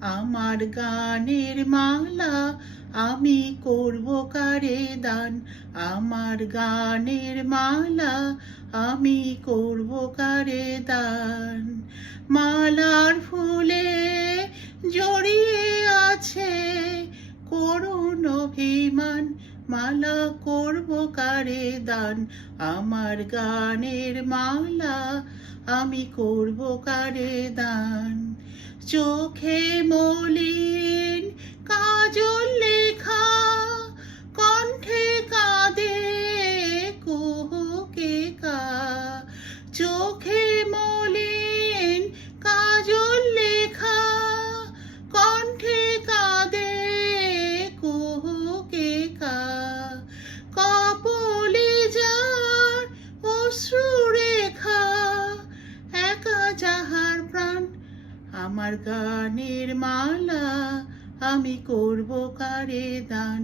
আমার গানের মালা আমি করব কারে দান। আমার গানের মালা আমি করব কারে দান। মালার ফুলে জড়িয়ে আছে করুণ অভিমান, মালা করব কারে দান। আমার গানের মালা আমি করব কারে দান। চোখে মলিন কাজল লেখা, কণ্ঠে কাঁদে কুহুকে কা। চোখে মলিন কাজল লেখা, কণ্ঠে কাঁদে কুহুকে কা। কপলে যার অশ্রু রেখা, একা যাহার প্রাণ। আমার গানের মালা আমি করব কারে দান।